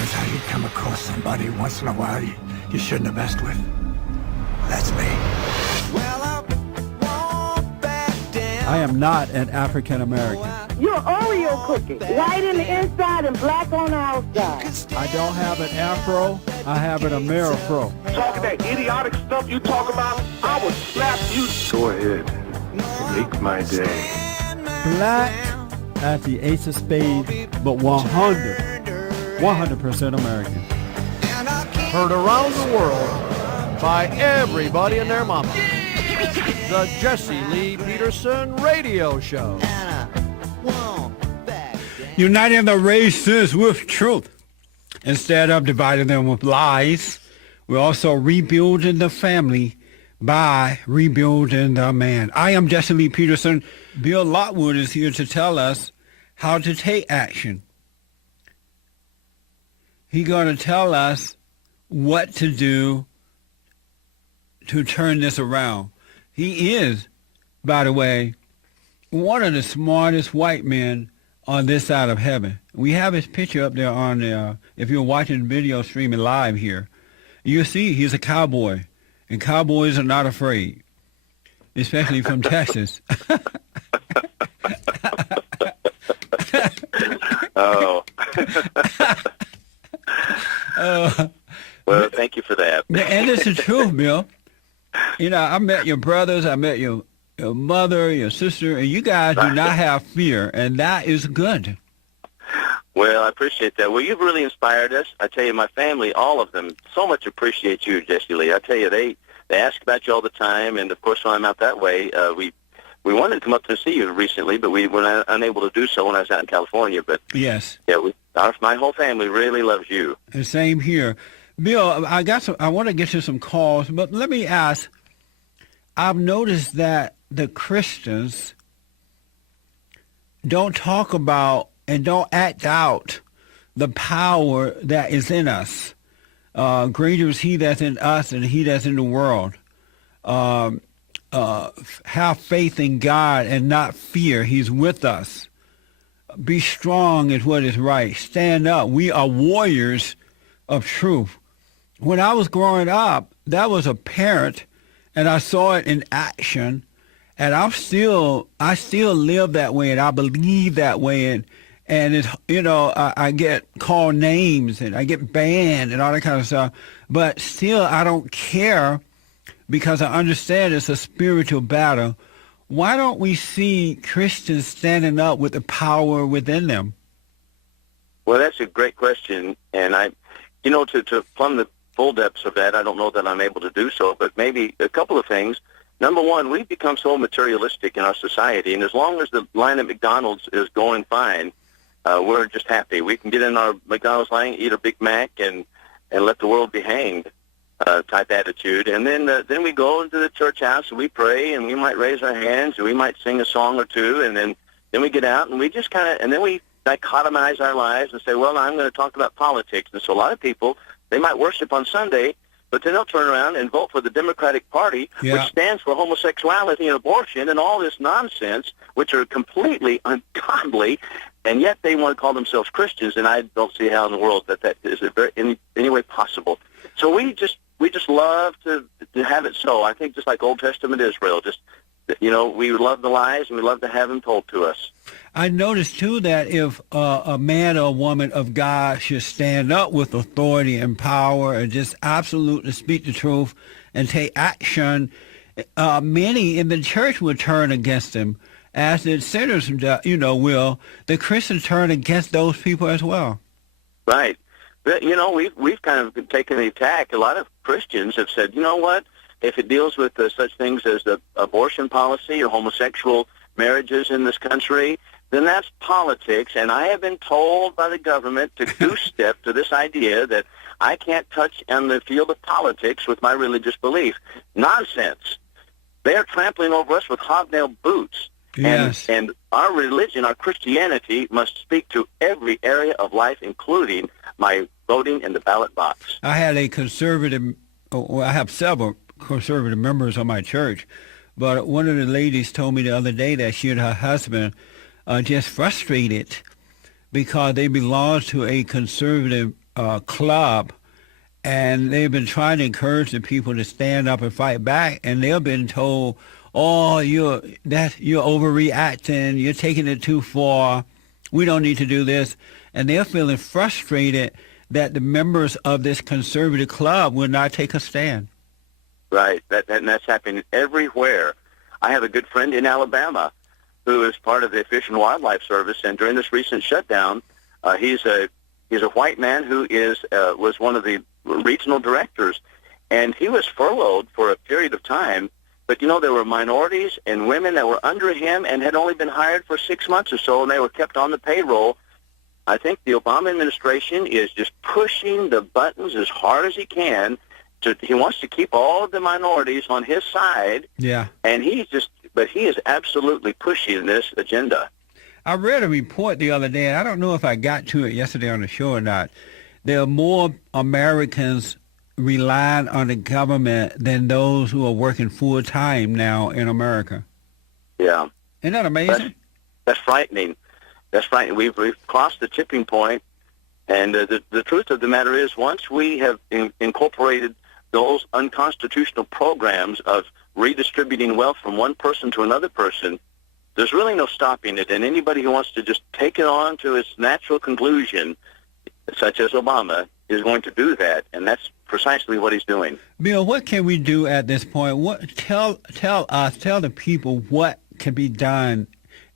knows how you come across somebody once in a while you shouldn't have messed with. That's me. I am not an African American. You're an Oreo cookie, white in the inside and black on the outside. I don't have an afro, I have an Amerifro. Talking that idiotic stuff you talk about, I would slap you. Go ahead, make my day. Black as the ace of spades, but 100% American. Heard around the world by everybody and their mama. The Jesse Lee Peterson Radio Show. Uniting the races with truth instead of dividing them with lies. We're also rebuilding the family by rebuilding the man. I am Jesse Lee Peterson. Bill Lockwood is here to tell us how to take action. He's going to tell us what to do to turn this around. He is, by the way, one of the smartest white men on this side of heaven. We have his picture up there on there. If you're watching the video streaming live here, you'll see he's a cowboy, and cowboys are not afraid, especially from Texas. Oh. Well, thank you for that. And it's the truth, Bill. You know, I met your brothers, I met your mother, your sister, and you guys do not have fear, and that is good. Well, I appreciate that. Well, you've really inspired us. I tell you, my family, all of them, so much appreciate you, Jesse Lee. I tell you, they ask about you all the time, and of course, when I'm out that way, we wanted to come up to see you recently, but we were unable to do so when I was out in California. But yes, yeah, my whole family really loves you. And same here. Bill, I want to get to some calls, but let me ask, I've noticed that the Christians don't talk about and don't act out the power that is in us. Greater is he that's in us than he that's in the world. Have faith in God and not fear. He's with us. Be strong is what is right. Stand up. We are warriors of truth. When I was growing up, that was apparent, and I saw it in action, and I still live that way, and I believe that way, and it's, you know, I get called names, and I get banned, and all that kind of stuff, but still I don't care, because I understand it's a spiritual battle. Why don't we see Christians standing up with the power within them? Well, that's a great question, and to plumb the full depths of that, I don't know that I'm able to do so, but maybe a couple of things. Number one, we've become so materialistic in our society, and as long as the line at McDonald's is going fine, we're just happy. We can get in our McDonald's line, eat a Big Mac, and let the world be hanged type attitude. And then we go into the church house, and we pray, and we might raise our hands, and we might sing a song or two, and then we get out, and we just and then we dichotomize our lives and say, well, I'm going to talk about politics. And so a lot of people, they might worship on Sunday, but then they'll turn around and vote for the Democratic Party, which stands for homosexuality and abortion and all this nonsense, which are completely ungodly, and yet they want to call themselves Christians, and I don't see how in the world that is any way possible. So we just love to have it so. I think just like Old Testament Israel, we love the lies, and we love to have them told to us. I noticed, too, that if a man or a woman of God should stand up with authority and power and just absolutely speak the truth and take action, many in the church would turn against them, as the sinners, will. The Christians turn against those people as well. Right. But, we've kind of taken the attack. A lot of Christians have said, you know what, if it deals with such things as the abortion policy or homosexual marriages in this country, then that's politics, and I have been told by the government to goose-step to this idea that I can't touch on the field of politics with my religious belief. Nonsense. They are trampling over us with hobnail boots. Yes. And our religion, our Christianity, must speak to every area of life, including my voting in the ballot box. I had I have several conservative members of my church, but one of the ladies told me the other day that she and her husband are just frustrated because they belong to a conservative club, and they've been trying to encourage the people to stand up and fight back, and they've been told, "Oh, you're overreacting. You're taking it too far. We don't need to do this," and they're feeling frustrated that the members of this conservative club will not take a stand. Right, and that's happening everywhere. I have a good friend in Alabama who is part of the Fish and Wildlife Service, and during this recent shutdown, he's a white man who was one of the regional directors, and he was furloughed for a period of time. But, there were minorities and women that were under him and had only been hired for 6 months or so, and they were kept on the payroll. I think the Obama administration is just pushing the buttons as hard as he can. He wants to keep all of the minorities on his side. Yeah. And he is absolutely pushing this agenda. I read a report the other day, and I don't know if I got to it yesterday on the show or not. There are more Americans relying on the government than those who are working full-time now in America. Yeah. Isn't that amazing? That's frightening. That's frightening. We've crossed the tipping point, and the truth of the matter is, once we have incorporated those unconstitutional programs of redistributing wealth from one person to another person, there's really no stopping it. And anybody who wants to just take it on to its natural conclusion, such as Obama, is going to do that, and that's precisely what he's doing. Bill, what can we do at this point? Tell the people what can be done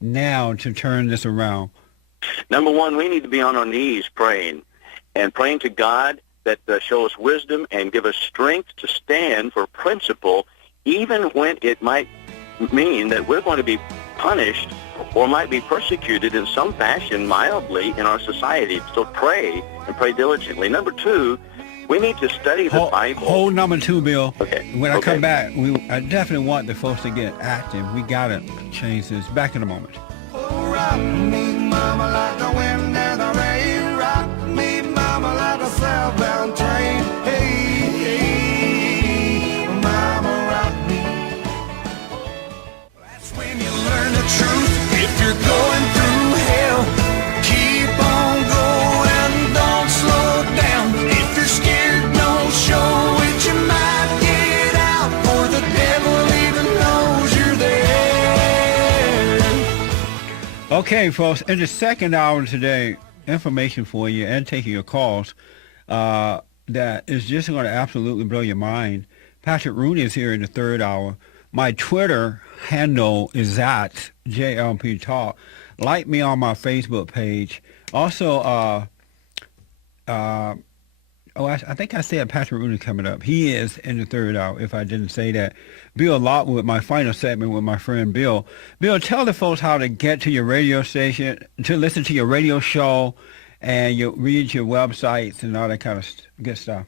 now to turn this around. Number one, we need to be on our knees praying to God that show us wisdom and give us strength to stand for principle, even when it might mean that we're going to be punished or might be persecuted in some fashion mildly in our society. So pray, and pray diligently. Number two, we need to study the Bible. Hold number two, Bill. Okay. When I come back, I definitely want the folks to get active. We got to change this. Back in a moment. Rock me, mama, like the wind and the rain. Rock me, mama, like a southbound train. Hey, mama, rock me. That's when you learn the truth. If you're going through hell, keep on going, don't slow down. If you're scared, don't show it. You might get out, or the devil even knows you're there. Okay, folks, in the second hour today, information for you and taking your calls that is just going to absolutely blow your mind. Patrick Rooney is here in the third hour. My Twitter handle is at JLP Talk. Like me on my Facebook page. Also, I think I said Patrick Rooney coming up. He is in the third hour, if I didn't say that. Bill Lockwood, my final segment with my friend Bill. Bill, tell the folks how to get to your radio station, to listen to your radio show, and you read your websites and all that kind of good stuff.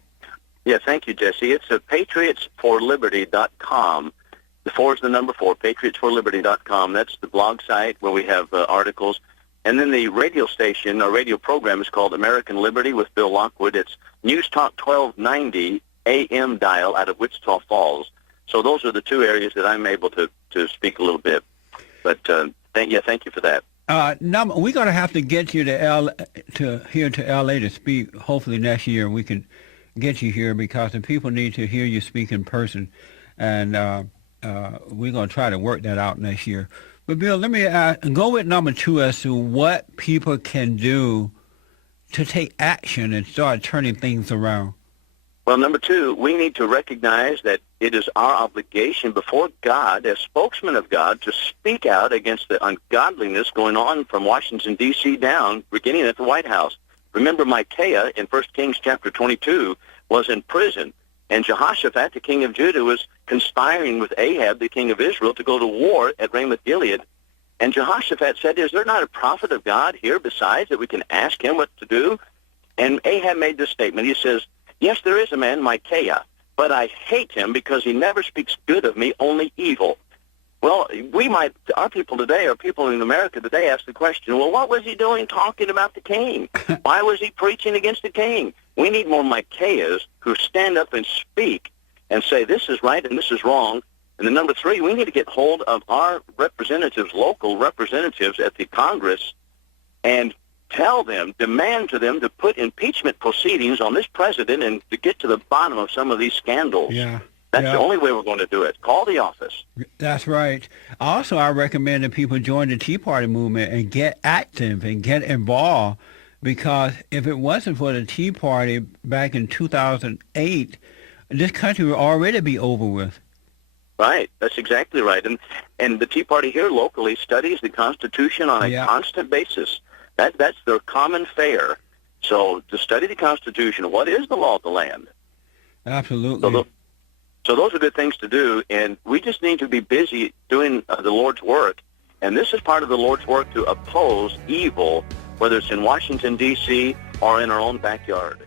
Yeah, thank you, Jesse. It's patriotsforliberty.com. The 4 is the number 4, patriotsforliberty.com. That's the blog site where we have articles. And then the radio station, our radio program is called American Liberty with Bill Lockwood. It's Newstalk 1290 AM dial out of Wichita Falls. So those are the two areas that I'm able to speak a little bit. But thank you for that. We're going to have to get you to LA to speak. Hopefully next year we can get you here because the people need to hear you speak in person. And we're going to try to work that out next year. But, Bill, let me go with number 2 as to what people can do to take action and start turning things around. Well, number 2, we need to recognize that it is our obligation before God, as spokesman of God, to speak out against the ungodliness going on from Washington, D.C. down, beginning at the White House. Remember, Micaiah in 1 Kings chapter 22 was in prison, and Jehoshaphat, the king of Judah, was conspiring with Ahab, the king of Israel, to go to war at Ramoth-Gilead. And Jehoshaphat said, is there not a prophet of God here besides that we can ask him what to do? And Ahab made this statement. He says, yes, there is a man, Micaiah, but I hate him because he never speaks good of me, only evil. Well, our people today, or people in America today, ask the question, well, what was he doing talking about the king? Why was he preaching against the king? We need more Micaiahs who stand up and speak and say this is right and this is wrong. And then number 3, we need to get hold of our representatives, local representatives at the Congress, and tell them, demand to them to put impeachment proceedings on this president and to get to the bottom of some of these scandals. Yeah. That's the only way we're going to do it. Call the office. That's right. Also, I recommend that people join the Tea Party movement and get active and get involved, because if it wasn't for the Tea Party back in 2008, this country would already be over with. Right. That's exactly right. And the Tea Party here locally studies the Constitution on a constant basis. That's their common fare. So to study the Constitution, what is the law of the land? Absolutely. So those are good things to do, and we just need to be busy doing the Lord's work. And this is part of the Lord's work, to oppose evil, whether it's in Washington, D.C., or in our own backyard.